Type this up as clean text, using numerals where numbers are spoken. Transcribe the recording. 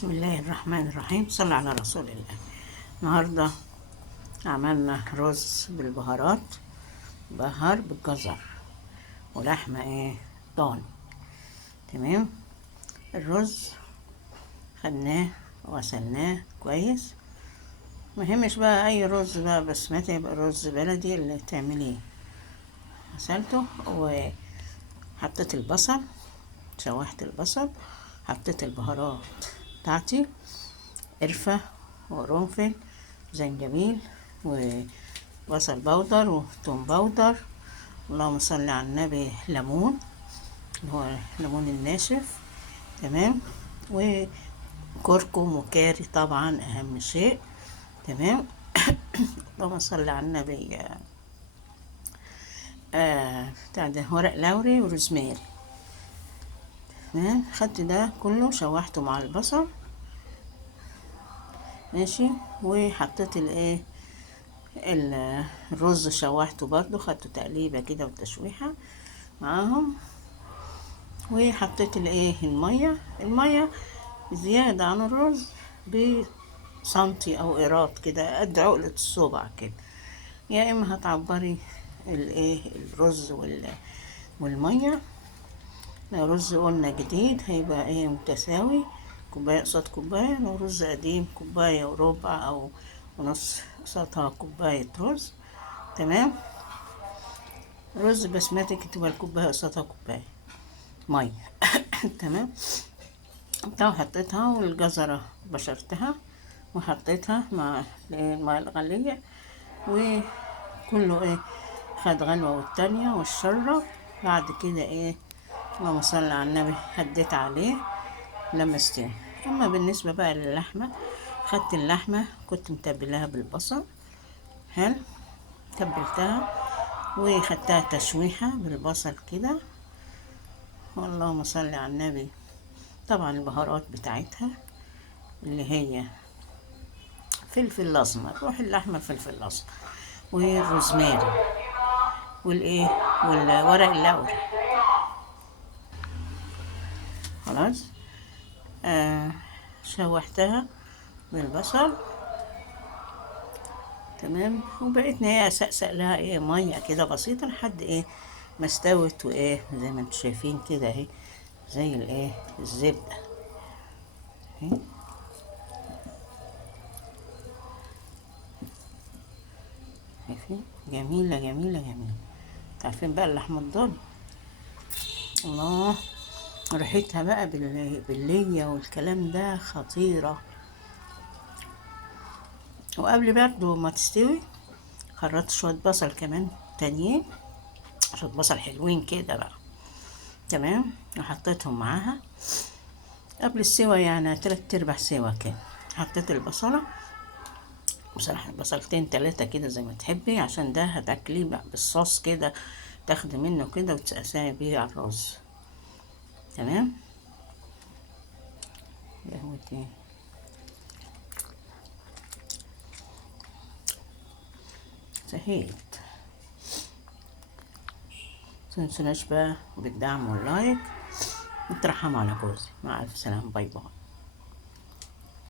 بسم الله الرحمن الرحيم. صلى على رسول الله. النهاردة عملنا رز بالبهارات، بهار بالجزر ولحمة ضاني. تمام. الرز خدناه وغسلناه كويس. مهمش بقى اي رز بقى بسمتي، يبقى رز بلدي اللي تعمليه. غسلته وحطيت البصل، شوحت البصل، حطيت البهارات بتاعتي، قرفة وقرنفل زنجبيل وبصل بودر وثوم بودر. اللهم صل على النبي. ليمون اللي هو الليمون الناشف. تمام. وكركم وكاري طبعا اهم شيء. تمام. اللهم صل على النبي. بتاع ده ورق لوري وروزماري. تمام. خدت ده كله شوحته مع البصل. ماشي. وحطيت الرز شوحته برضو، خدته تقليبة كده وتشويحة معاهم. وحطيت المية زيادة عن الرز بسنتي او قيراط كده، قد عقلة الصبع كده. يا اما هتعبري الرز والمية. رز قلنا جديد هيبقى متساوي، كوباية قصاد كوباية. لو رز قديم كوباية وربع او ونص قصادها كوباية رز. تمام. رز بسمتي تبقى الكوباية قصادها كوباية مية. تمام. حطيتها والجزرة بشرتها وحطيتها مع الماء الغلية، وكله خد غلوة والتانية والشرة. بعد كده اللهم صل على النبي هديت عليه لما استوى. اما بالنسبة بقى للحمة، خدت اللحمة كنت متبلاها بالبصل. حلو. تبلتها وخدتها تشويحة بالبصل كده. اللهم صل على النبي. طبعا البهارات بتاعتها اللي هي فلفل الاسمر، روح اللحمة الفلفل الاسمر والروزماري والورق اللوري. خلاص. شوحتها بالبصل. تمام. وبقيت هي اسقسق لها ميه كده بسيطه لحد ما استوت، زي ما انتم شايفين كده اهي، زي الزبده اهي. شايفين؟ جميله جميله جميله. عارفين بقى اللحمه الضاني، الله، ريحتها بقى باللية والكلام ده خطيرة. وقبل برضو ما تستوي خرطت شوية بصل كمان تانيين، شوية بصل حلوين كده بقى. تمام. وحطيتهم معاها قبل السوا، يعني 3/4 سوا كده. حطيت البصلة، بصراحة بصلتين 3 كده زي ما تحبي، عشان ده هتاكليه بقى بالصوص كده، تاخدي منه كده وتسقسي بيه على الرز. تمام. يهوتي سهيت. متنسوناش بقى بالدعم واللايك، وترحموا على جوزي. مع ألف سلامة. باي باي.